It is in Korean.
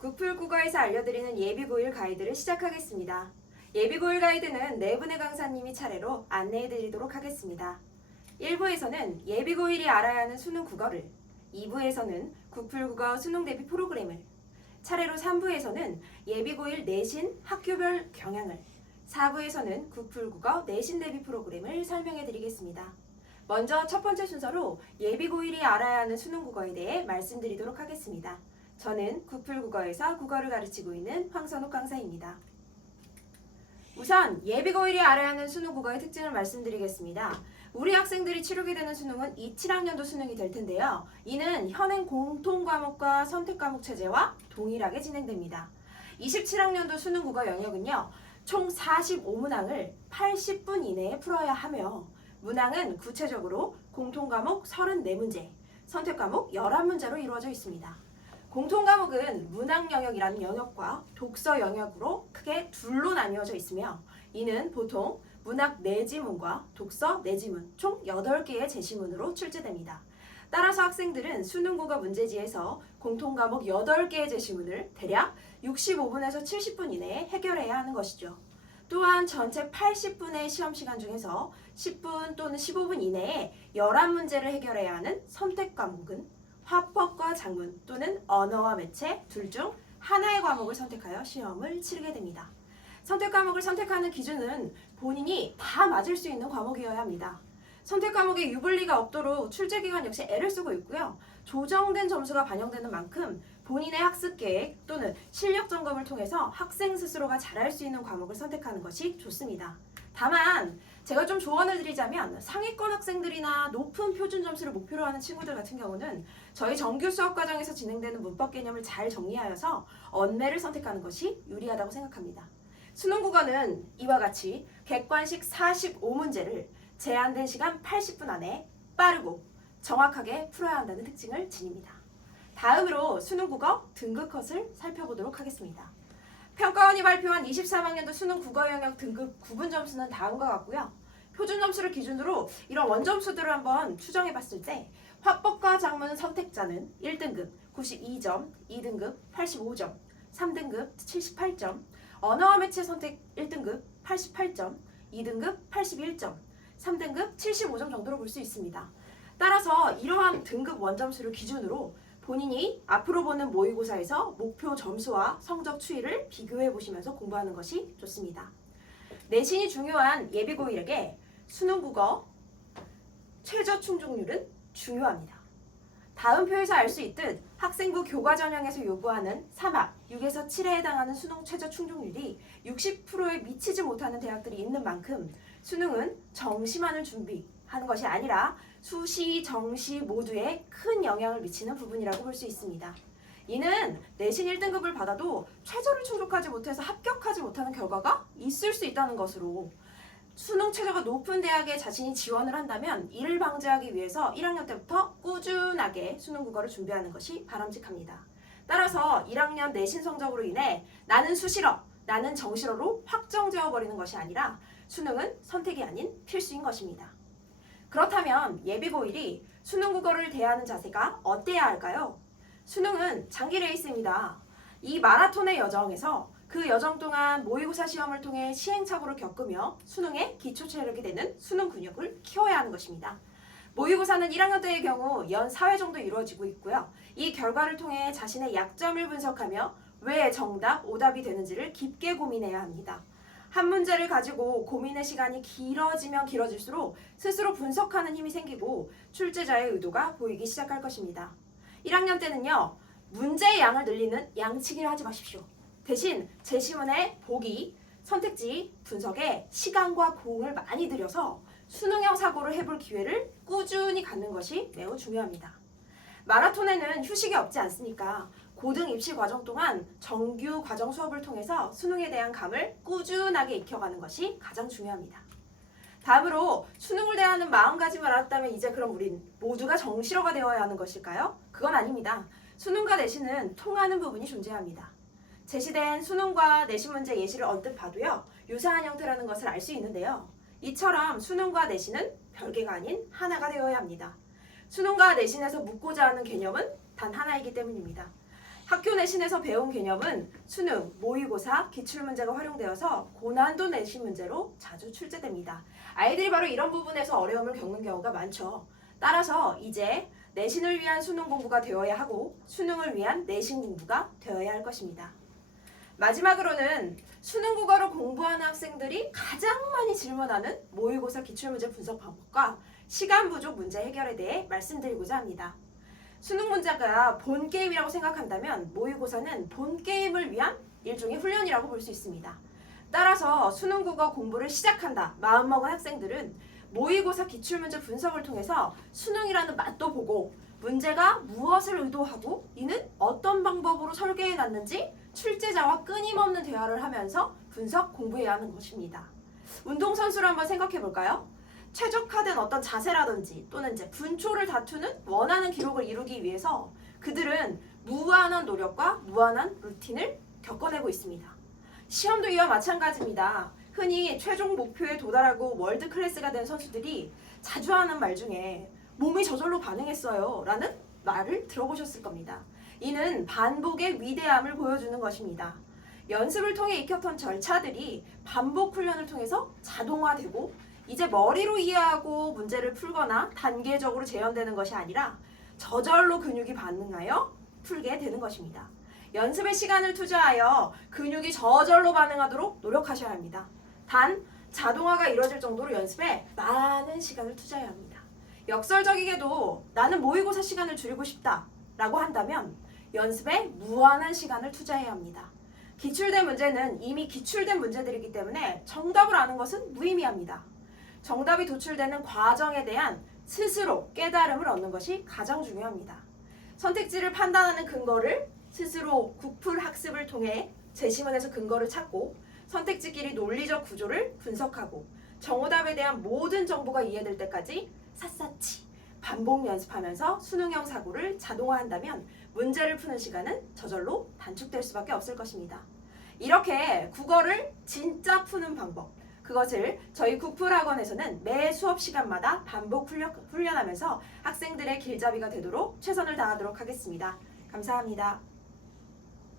국풀국어에서 알려드리는 예비고일 가이드를 시작하겠습니다. 예비고일 가이드는 네 분의 강사님이 차례로 안내해드리도록 하겠습니다. 1부에서는 예비고일이 알아야 하는 수능 국어를, 2부에서는 국풀국어 수능 대비 프로그램을, 차례로 3부에서는 예비고일 내신 학교별 경향을, 4부에서는 국풀국어 내신 대비 프로그램을 설명해드리겠습니다. 먼저 첫 번째 순서로 예비고일이 알아야 하는 수능 국어에 대해 말씀드리도록 하겠습니다. 저는 국풀국어에서 국어를 가르치고 있는 황선욱 강사입니다. 우선 예비고일이 알아야 하는 수능 국어의 특징을 말씀드리겠습니다. 우리 학생들이 치르게 되는 수능은 27학년도 수능이 될 텐데요. 이는 현행 공통과목과 선택과목 체제와 동일하게 진행됩니다. 27학년도 수능 국어 영역은요. 총 45문항을 80분 이내에 풀어야 하며 문항은 구체적으로 공통과목 34문제, 선택과목 11문제로 이루어져 있습니다. 공통과목은 문학 영역이라는 영역과 독서 영역으로 크게 둘로 나뉘어져 있으며 이는 보통 문학 내지문과 독서 내지문 총 8개의 제시문으로 출제됩니다. 따라서 학생들은 수능국어 문제지에서 공통과목 8개의 제시문을 대략 65분에서 70분 이내에 해결해야 하는 것이죠. 또한 전체 80분의 시험시간 중에서 10분 또는 15분 이내에 11문제를 해결해야 하는 선택과목은 화법과 작문 또는 언어와 매체 둘 중 하나의 과목을 선택하여 시험을 치르게 됩니다. 선택 과목을 선택하는 기준은 본인이 다 맞을 수 있는 과목이어야 합니다. 선택 과목에 유불리가 없도록 출제기관 역시 애를 쓰고 있고요. 조정된 점수가 반영되는 만큼 본인의 학습 계획 또는 실력 점검을 통해서 학생 스스로가 잘할 수 있는 과목을 선택하는 것이 좋습니다. 다만 제가 좀 조언을 드리자면 상위권 학생들이나 높은 표준 점수를 목표로 하는 친구들 같은 경우는 저희 정규 수업 과정에서 진행되는 문법 개념을 잘 정리하여서 언매를 선택하는 것이 유리하다고 생각합니다. 수능 국어는 이와 같이 객관식 45문제를 제한된 시간 80분 안에 빠르고 정확하게 풀어야 한다는 특징을 지닙니다. 다음으로 수능 국어 등급 컷을 살펴보도록 하겠습니다. 평가원이 발표한 23학년도 수능 국어 영역 등급 구분 점수는 다음과 같고요. 표준 점수를 기준으로 이런 원점수들을 한번 추정해 봤을 때 화법과 작문 선택자는 1등급 92점, 2등급 85점, 3등급 78점, 언어와 매체 선택 1등급 88점, 2등급 81점, 3등급 75점 정도로 볼 수 있습니다. 따라서 이러한 등급 원점수를 기준으로 본인이 앞으로 보는 모의고사에서 목표 점수와 성적 추이를 비교해 보시면서 공부하는 것이 좋습니다. 내신이 중요한 예비고일에게 수능 국어 최저 충족률은 중요합니다. 다음 표에서 알 수 있듯 학생부 교과 전형에서 요구하는 3학 6에서 7에 해당하는 수능 최저 충족률이 60%에 미치지 못하는 대학들이 있는 만큼 수능은 정시만을 준비하는 것이 아니라 수시, 정시 모두에 큰 영향을 미치는 부분이라고 볼 수 있습니다. 이는 내신 1등급을 받아도 최저를 충족하지 못해서 합격하지 못하는 결과가 있을 수 있다는 것으로 수능 최저가 높은 대학에 자신이 지원을 한다면 이를 방지하기 위해서 1학년 때부터 꾸준하게 수능 국어를 준비하는 것이 바람직합니다. 따라서 1학년 내신 성적으로 인해 나는 수시러, 나는 정시러로 확정되어 버리는 것이 아니라 수능은 선택이 아닌 필수인 것입니다. 그렇다면 예비고일이 수능 국어를 대하는 자세가 어때야 할까요? 수능은 장기 레이스입니다. 이 마라톤의 여정에서 그 여정 동안 모의고사 시험을 통해 시행착오를 겪으며 수능의 기초 체력이 되는 수능 근육을 키워야 하는 것입니다. 모의고사는 1학년 때의 경우 연 4회 정도 이루어지고 있고요. 이 결과를 통해 자신의 약점을 분석하며 왜 정답, 오답이 되는지를 깊게 고민해야 합니다. 한 문제를 가지고 고민의 시간이 길어지면 길어질수록 스스로 분석하는 힘이 생기고 출제자의 의도가 보이기 시작할 것입니다. 1학년 때는요. 문제의 양을 늘리는 양치기를 하지 마십시오. 대신 제시문의 보기, 선택지, 분석에 시간과 공을 많이 들여서 수능형 사고를 해볼 기회를 꾸준히 갖는 것이 매우 중요합니다. 마라톤에는 휴식이 없지 않습니까? 고등 입시 과정 동안 정규 과정 수업을 통해서 수능에 대한 감을 꾸준하게 익혀가는 것이 가장 중요합니다. 다음으로 수능을 대하는 마음가짐을 알았다면 이제 그럼 우린 모두가 정시러가 되어야 하는 것일까요? 그건 아닙니다. 수능과 내신은 통하는 부분이 존재합니다. 제시된 수능과 내신 문제 예시를 언뜻 봐도요. 유사한 형태라는 것을 알 수 있는데요. 이처럼 수능과 내신은 별개가 아닌 하나가 되어야 합니다. 수능과 내신에서 묻고자 하는 개념은 단 하나이기 때문입니다. 학교 내신에서 배운 개념은 수능, 모의고사, 기출문제가 활용되어서 고난도 내신 문제로 자주 출제됩니다. 아이들이 바로 이런 부분에서 어려움을 겪는 경우가 많죠. 따라서 이제 내신을 위한 수능 공부가 되어야 하고 수능을 위한 내신 공부가 되어야 할 것입니다. 마지막으로는 수능 국어를 공부하는 학생들이 가장 많이 질문하는 모의고사 기출문제 분석 방법과 시간 부족 문제 해결에 대해 말씀드리고자 합니다. 수능 문제가 본 게임이라고 생각한다면 모의고사는 본 게임을 위한 일종의 훈련이라고 볼 수 있습니다. 따라서 수능 국어 공부를 시작한다 마음먹은 학생들은 모의고사 기출문제 분석을 통해서 수능이라는 맛도 보고 문제가 무엇을 의도하고 이는 어떤 방법으로 설계해놨는지 출제자와 끊임없는 대화를 하면서 분석 공부해야 하는 것입니다. 운동선수를 한번 생각해 볼까요? 최적화된 어떤 자세라든지 또는 이제 분초를 다투는 원하는 기록을 이루기 위해서 그들은 무한한 노력과 무한한 루틴을 겪어내고 있습니다. 시험도 이와 마찬가지입니다. 흔히 최종 목표에 도달하고 월드 클래스가 된 선수들이 자주 하는 말 중에 몸이 저절로 반응했어요 라는 말을 들어보셨을 겁니다. 이는 반복의 위대함을 보여주는 것입니다. 연습을 통해 익혔던 절차들이 반복 훈련을 통해서 자동화되고 이제 머리로 이해하고 문제를 풀거나 단계적으로 재현되는 것이 아니라 저절로 근육이 반응하여 풀게 되는 것입니다. 연습의 시간을 투자하여 근육이 저절로 반응하도록 노력하셔야 합니다. 단, 자동화가 이루어질 정도로 연습에 많은 시간을 투자해야 합니다. 역설적이게도 나는 모의고사 시간을 줄이고 싶다 라고 한다면 연습에 무한한 시간을 투자해야 합니다. 기출된 문제는 이미 기출된 문제들이기 때문에 정답을 아는 것은 무의미합니다. 정답이 도출되는 과정에 대한 스스로 깨달음을 얻는 것이 가장 중요합니다. 선택지를 판단하는 근거를 스스로 국풀 학습을 통해 제시문에서 근거를 찾고 선택지끼리 논리적 구조를 분석하고 정오답에 대한 모든 정보가 이해될 때까지 샅샅이 반복 연습하면서 수능형 사고를 자동화한다면 문제를 푸는 시간은 저절로 단축될 수밖에 없을 것입니다. 이렇게 국어를 진짜 푸는 방법, 그것을 저희 국풀학원에서는 매 수업 시간마다 반복 훈련하면서 학생들의 길잡이가 되도록 최선을 다하도록 하겠습니다. 감사합니다.